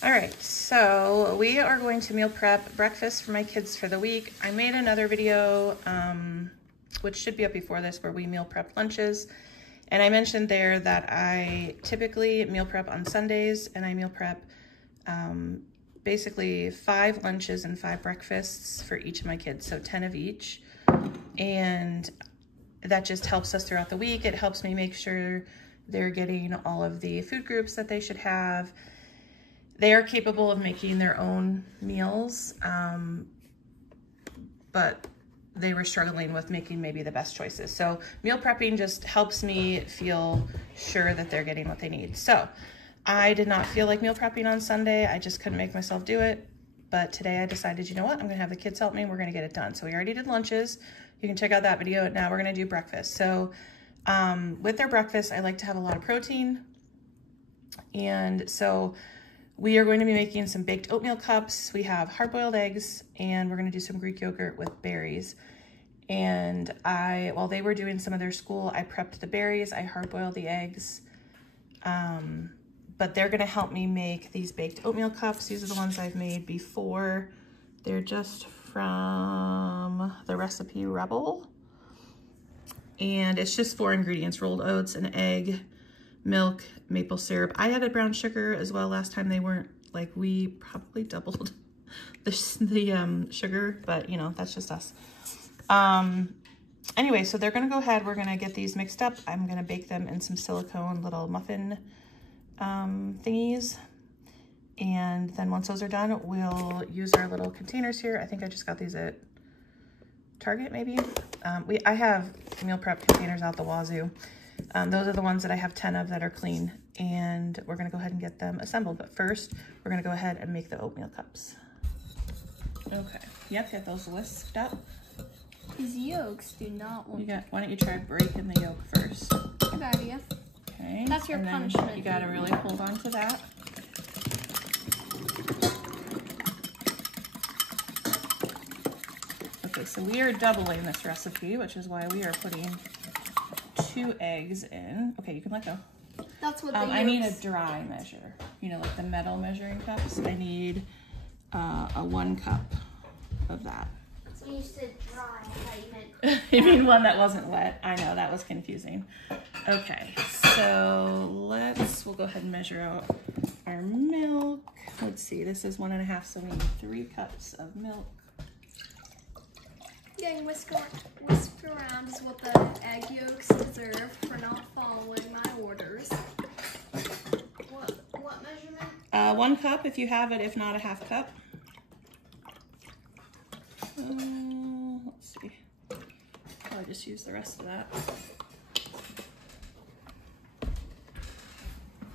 All right, so we are going to meal prep breakfast for my kids for the week. I made another video, which should be up before this, where we meal prep lunches. And I mentioned there that I typically meal prep on Sundays, and I meal prep basically 5 lunches and 5 breakfasts for each of my kids, so 10 of each. And that just helps us throughout the week. It helps me make sure they're getting all of the food groups that they should have. They are capable of making their own meals, but they were struggling with making maybe the best choices. So meal prepping just helps me feel sure that they're getting what they need. So I did not feel like meal prepping on Sunday. I just couldn't make myself do it. But today I decided, you know what? I'm gonna have the kids help me and we're gonna get it done. So we already did lunches. You can check out that video. Now we're gonna do breakfast. So with their breakfast, I like to have a lot of protein. And so we are going to be making some baked oatmeal cups. We have hard-boiled eggs, and we're gonna do some Greek yogurt with berries. And while they were doing some of their school, I prepped the berries, I hard-boiled the eggs. But they're gonna help me make these baked oatmeal cups. These are the ones I've made before. They're just from the recipe Rebel. And it's just 4 ingredients: rolled oats, an egg, milk, maple syrup. I added brown sugar as well last time. They weren't, like, we probably doubled the sugar, but you know, that's just us. Anyway, so they're gonna go ahead, we're gonna get these mixed up. I'm gonna bake them in some silicone little muffin thingies. And then once those are done, we'll use our little containers here. I think I just got these at Target, maybe. I have meal prep containers out the wazoo. Those are the ones that I have 10 of that are clean, and we're gonna go ahead and get them assembled. But first, we're gonna go ahead and make the oatmeal cups. Okay, yep, get those whisked up. These yolks do not want Why don't you try breaking the yolk first? Good idea. Okay. That's your punishment. You gotta really hold on to that. Okay, so we are doubling this recipe, which is why we are putting 2 eggs in. Okay, you can let go. That's what I need a dry measure. You know, like the metal measuring cups. I need a 1 cup of that. So you said dry, I thought you meant You mean one that wasn't wet? I know, that was confusing. Okay, so we'll go ahead and measure out our milk. Let's see, this is 1.5, so we need 3 cups of milk. Getting whisked around is what the egg yolks deserve for not following my orders. What measurement? 1 cup if you have it, if not a 1/2 cup. Let's see. I'll just use the rest of that.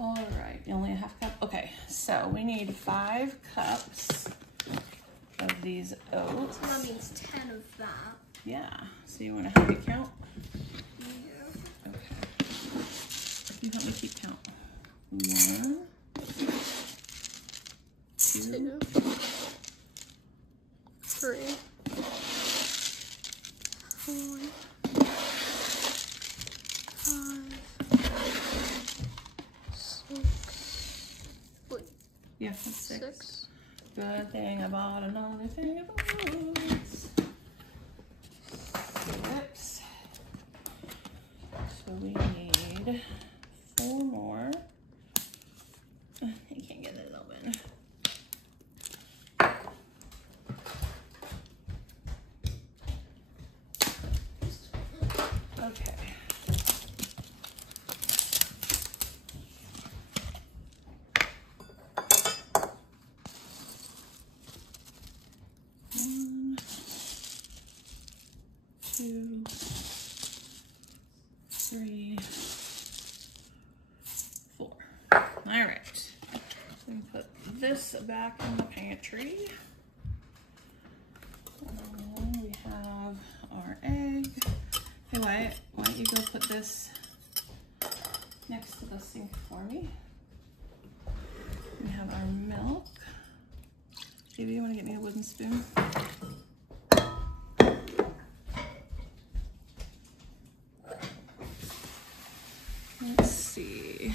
All right, only a 1/2 cup. Okay, so we need 5 cups of these oats. So that means 10 of that. Yeah, so you want to help me count? Yeah. Okay. You help me keep count. 1, 2, 3, 4, 5, 6. Wait. yeah, that's 6. 6. Good thing I bought another thing of oats. Whoops. So we need 4 more. I can't get it open. Okay. One, 2, 3, 4. All right. So we put this back in the pantry. We have our egg. Hey, Wyatt, why don't you go put this next to the sink for me? We have our milk. Baby, you want to get me a wooden spoon? Let's see.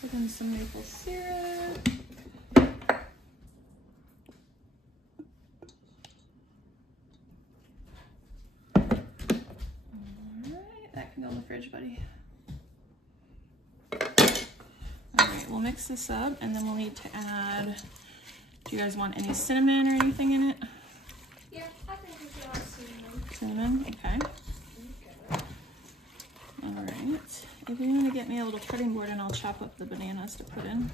Put in some maple syrup. mix this up, and then we'll need to add, do you guys want any cinnamon or anything in it? Yeah, I think we could add cinnamon. Cinnamon, okay. All right, if you want to get me a little cutting board and I'll chop up the bananas to put in.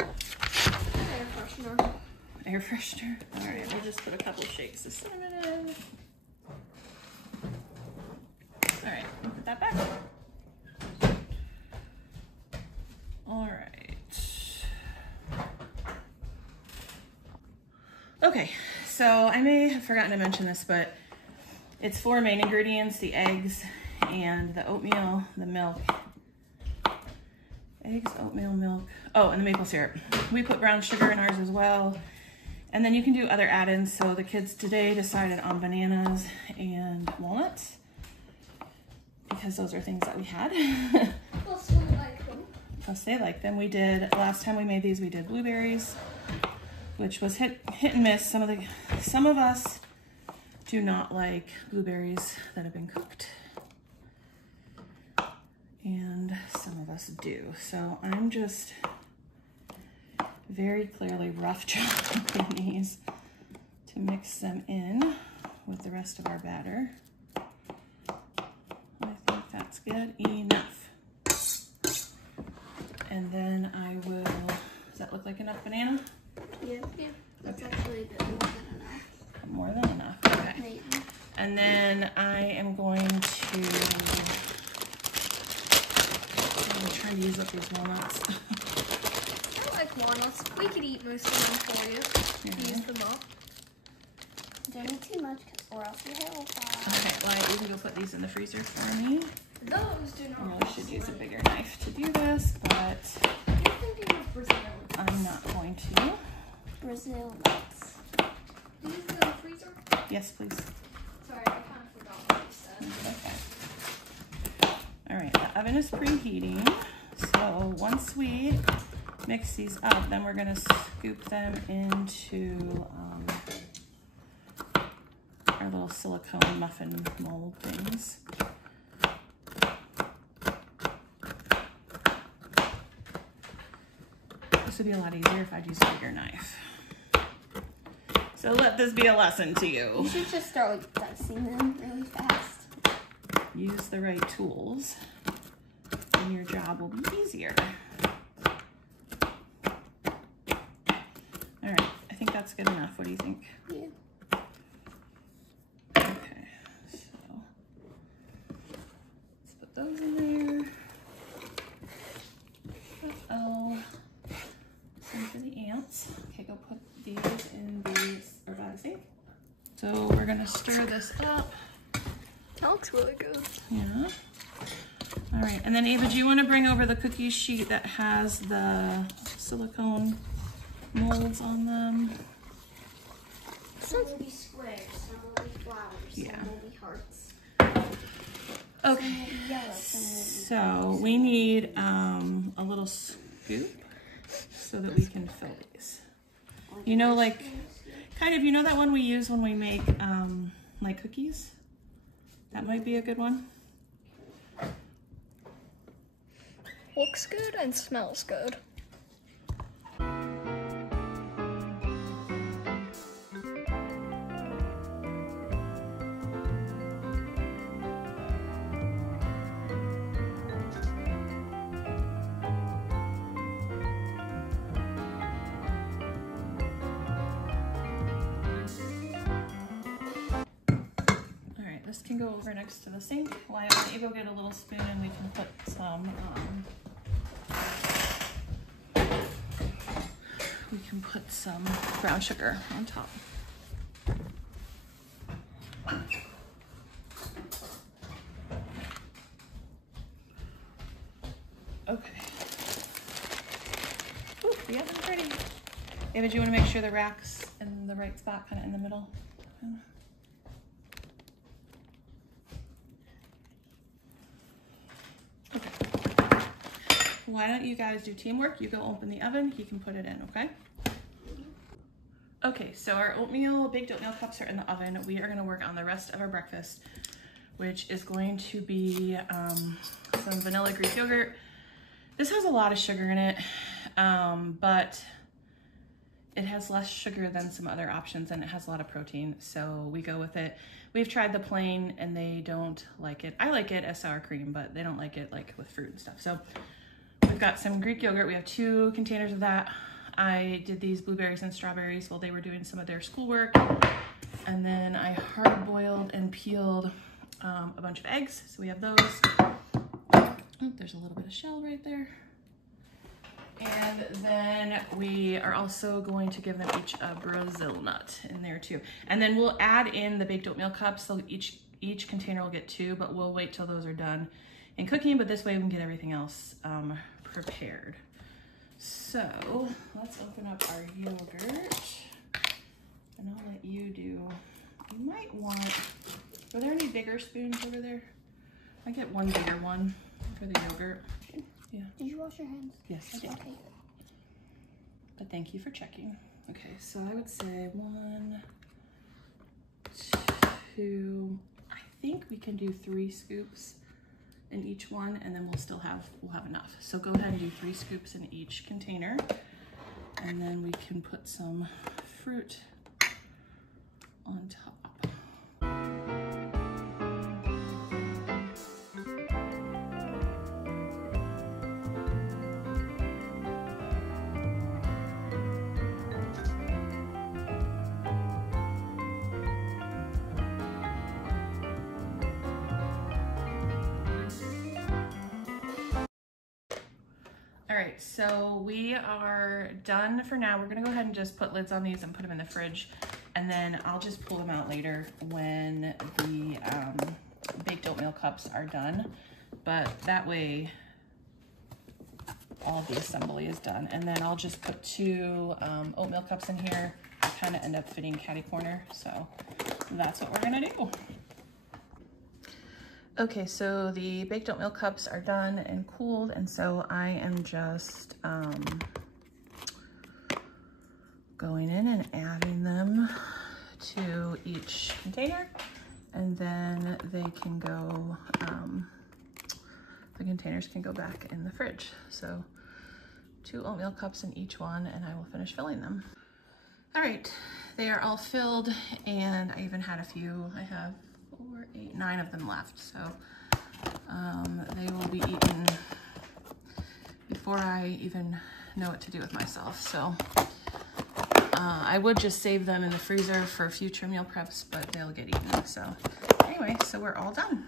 Air freshener. Air freshener. All right, we'll just put a couple shakes of cinnamon in. All right, put that back. All right. Okay, so I may have forgotten to mention this, but it's 4 main ingredients: the eggs and the oatmeal, the milk. Eggs, oatmeal, milk. Oh, and the maple syrup. We put brown sugar in ours as well. And then you can do other add-ins. So the kids today decided on bananas and walnuts because those are things that we had. Plus we like them. Plus they like them. We did, last time we made these, we did blueberries, which was hit and miss. Some of us do not like blueberries that have been cooked, and some of us do. So I'm just very clearly rough chopping these to mix them in with the rest of our batter. I think that's good enough. And then I will, does that look like enough banana? Yeah, that's Okay. actually a bit more than enough. More than enough, okay. Maybe. And then I am going to, I'm trying to use up these walnuts. I like walnuts. We could eat most of them for you. Yeah. Use them up. Don't eat too much, or else your hair will fall. Okay, well, you can go put these in the freezer for me. Those do I not. really should use a bigger knife to do this, but You're thinking of Brazil. I'm not going to. Brazil nuts. Do you use them in the freezer? Yes, please. Sorry, I kind of forgot what you said. Okay. All right, the oven is preheating. So once we mix these up, then we're gonna scoop them into our little silicone muffin mold things. This would be a lot easier if I'd used a bigger knife. So let this be a lesson to You you. should just start like dicing them really fast. Use the right tools and your job will be easier. All right, I think that's good enough. What do you think? Yeah. Okay, so let's put those in there. Uh-oh. Some for the ants. Okay, go put these in the sink. So we're gonna stir this up. That looks really good. Yeah. All right, and then Ava, do you want to bring over the cookie sheet that has the silicone molds on them? Some will be squares, some will be flowers, Yeah. some will be hearts. Okay, Some will be yellow, some will be so we need a little scoop so that we can fill these. You know, like, kind of, you know that one we use when we make like cookies? That might be a good one. Looks good and smells good. This can go over next to the sink. Why don't you go get a little spoon and we can put some, brown sugar on top. Okay. Ooh, the oven's ready. Ava, do you want to make sure the rack's in the right spot, kind of in the middle? Why don't you guys do teamwork? You go open the oven, he can put it in, okay? Okay, so our baked oatmeal cups are in the oven. We are gonna work on the rest of our breakfast, which is going to be some vanilla Greek yogurt, This has a lot of sugar in it, but it has less sugar than some other options, and it has a lot of protein, so we go with it. We've tried the plain and they don't like it. I like it as sour cream, but they don't like it like with fruit and stuff. So we've got some Greek yogurt. We have 2 containers of that. I did these blueberries and strawberries while they were doing some of their schoolwork. And then I hard boiled and peeled a bunch of eggs. So we have those. Oh, there's a little bit of shell right there. And then we are also going to give them each a Brazil nut in there too. And then we'll add in the baked oatmeal cups. So each container will get 2, but we'll wait till those are done in cooking. But this way we can get everything else prepared. So let's open up our yogurt. And I'll let you do, you might want, are there any bigger spoons over there? I get one bigger one for the yogurt. Yeah. Did you wash your hands? Yes, I did. Okay. But thank you for checking. Okay, so I would say 1, 2, I think we can do 3 scoops in each one, and then we'll have enough. So go ahead and do 3 scoops in each container, and then we can put some fruit on top. All right, so we are done for now. We're gonna go ahead and just put lids on these and put them in the fridge, and then I'll just pull them out later when the baked oatmeal cups are done. But that way, all of the assembly is done. And then I'll just put 2 oatmeal cups in here. I kind of end up fitting catty corner, so that's what we're gonna do. Okay, so the baked oatmeal cups are done and cooled, and so I am just going in and adding them to each container, and then they can go, the containers can go back in the fridge. So 2 oatmeal cups in each one, and I will finish filling them. All right, they are all filled, and I even had a few. I have 4, 8, 9 of them left, so they will be eaten before I even know what to do with myself. So I would just save them in the freezer for future meal preps, but they'll get eaten. So anyway, so we're all done.